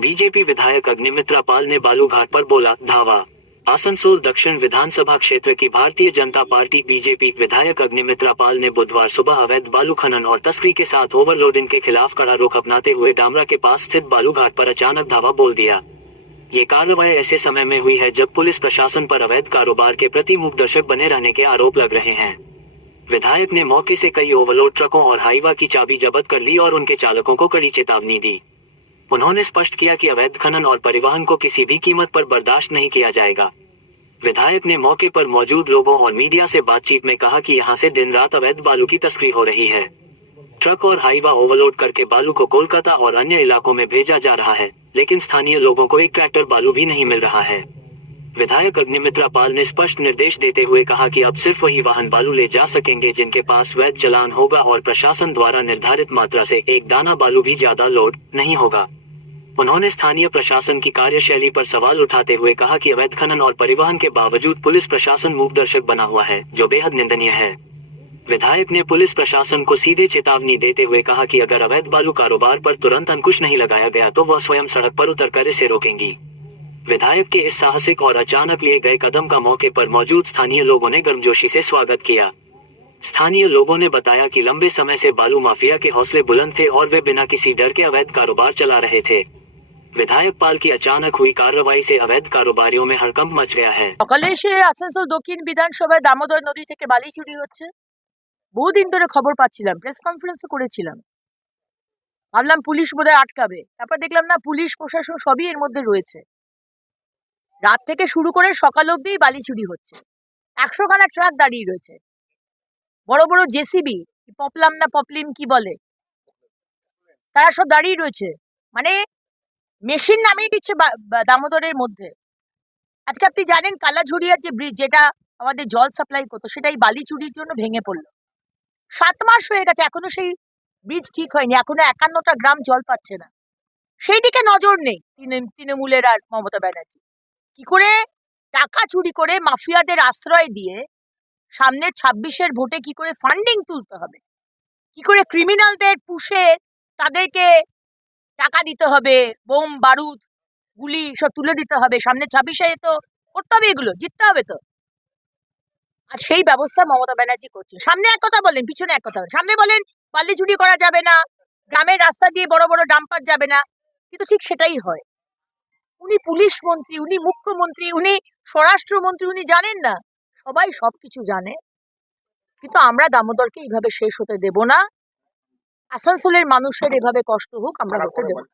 BJP विधायक अग्निमित्रा पाल ने बालूघाट पर बोला धावा। आसनसोल दक्षिण विधानसभा क्षेत्र की भारतीय जनता पार्टी बीजेपी विधायक अग्निमित्रा पाल ने बुधवार सुबह अवैध बालू खनन और तस्करी के साथ ओवरलोडिंग के खिलाफ कड़ा रुख अपनाते हुए डामरा के पास स्थित बालूघाट पर अचानक धावा बोल दिया। ये कार्रवाई ऐसे समय में हुई है जब पुलिस प्रशासन पर अवैध कारोबार के प्रति मूकदर्शक बने रहने के आरोप लग रहे हैं। विधायक ने मौके से कई ओवरलोड ट्रकों और हाईवा की चाबी जब्त कर ली और उनके चालकों को कड़ी चेतावनी दी। उन्होंने स्पष्ट किया कि अवैध खनन और परिवहन को किसी भी कीमत पर बर्दाश्त नहीं किया जाएगा। विधायक ने मौके पर मौजूद लोगों और मीडिया से बातचीत में कहा कि यहां से दिन रात अवैध बालू की तस्करी हो रही है। ट्रक और हाईवा ओवरलोड करके बालू को कोलकाता और अन्य इलाकों में भेजा जा रहा है, लेकिन स्थानीय लोगों को एक ट्रैक्टर बालू भी नहीं मिल रहा है। विधायक अग्निमित्रा पाल ने स्पष्ट निर्देश देते हुए कहा कि अब सिर्फ वही वाहन बालू ले जा सकेंगे जिनके पास वैध चालान होगा और प्रशासन द्वारा निर्धारित मात्रा से एक दाना बालू भी ज्यादा लोड नहीं होगा। उन्होंने स्थानीय प्रशासन की कार्यशैली पर सवाल उठाते हुए कहा कि अवैध खनन और परिवहन के बावजूद पुलिस प्रशासन मूकदर्शक बना हुआ है, जो बेहद निंदनीय है। विधायक ने पुलिस प्रशासन को सीधे चेतावनी देते हुए कहा कि अगर अवैध बालू कारोबार पर तुरंत अंकुश नहीं लगाया गया तो वह स्वयं सड़क पर उतरकर इसे रोकेंगी। विधायक के इस साहसिक और अचानक लिए गए कदम का मौके पर मौजूद स्थानीय लोगों ने गर्मजोशी से स्वागत किया। स्थानीय लोगों ने बताया कि लंबे समय से बालू माफिया के हौसले बुलंद थे और वे बिना किसी डर के अवैध कारोबार चला रहे थे। विधायक पाल की अचानक हुई कार्रवाई से अवैध कारोबारियों में हड़कंप मच गया है। সকালে এসে আসানসোল দক্ষিণ বিধানসভায় দামোদর নদী থেকে বালি চুরি হচ্ছে বহুদিন ধরে খবর পাচ্ছিলাম, প্রেস কনফারেন্স করেছিলাম, ভাবলাম পুলিশ বোধহয় আটকাবে, তারপর দেখলাম না, পুলিশ প্রশাসন সবই এর মধ্যে রয়েছে। রাত থেকে শুরু করে সকাল অবধি বালি চুরি হচ্ছে, 100 খানা ট্রাক দাঁড়িয়ে রয়েছে, বড় বড় জেসিবি, পপলাম না পপলিন কি বলে, তারা সব দাঁড়িয়ে রয়েছে, মানে মেশিন নামিয়ে দিচ্ছে দামোদরের মধ্যে। আজকে আপনি জানেন কালাঝুরিয়ার যে ব্রিজ, যেটা আমাদের জল সাপ্লাই করতো, সেটাই বালি চুরির জন্য ভেঙে পড়লো। 7 মাস হয়ে গেছে, এখনো সেই ব্রিজ ঠিক হয়নি, এখনো 51টা গ্রাম জল পাচ্ছে না। সেই দিকে নজর নেই তৃণমূলের আর মমতা ব্যানার্জি। কি করে টাকা চুরি করে মাফিয়াদের আশ্রয় দিয়ে সামনে 26-এর ভোটে কি করে ফান্ডিং তুলতে হবে, কি করে ক্রিমিনালদের পুষে তাদেরকে টাকা দিতে হবে, বোম বারুদ গুলি সব তুলে দিতে হবে, সামনে 26-এ তো করতে হবে, এগুলো জিততে হবে তো। আর সেই ব্যবস্থা মমতা ব্যানার্জি করছে। সামনে এক কথা বলেন, পিছনে এক কথা বলেন। সামনে বলেন বালি চুরি করা যাবে না, গ্রামের রাস্তা দিয়ে বড় বড় ডাম্পার যাবে না, কিন্তু ঠিক সেটাই হয়। উনি পুলিশ মন্ত্রী, উনি মুখ্যমন্ত্রী, উনি স্বরাষ্ট্রমন্ত্রী, উনি জানেন না? সবাই সবকিছু জানে, কিন্তু আমরা দামোদরকে এইভাবে শেষ হতে দেব না। আসানসোলের মানুষের এভাবে কষ্ট হোক আমরা হতে দেব না।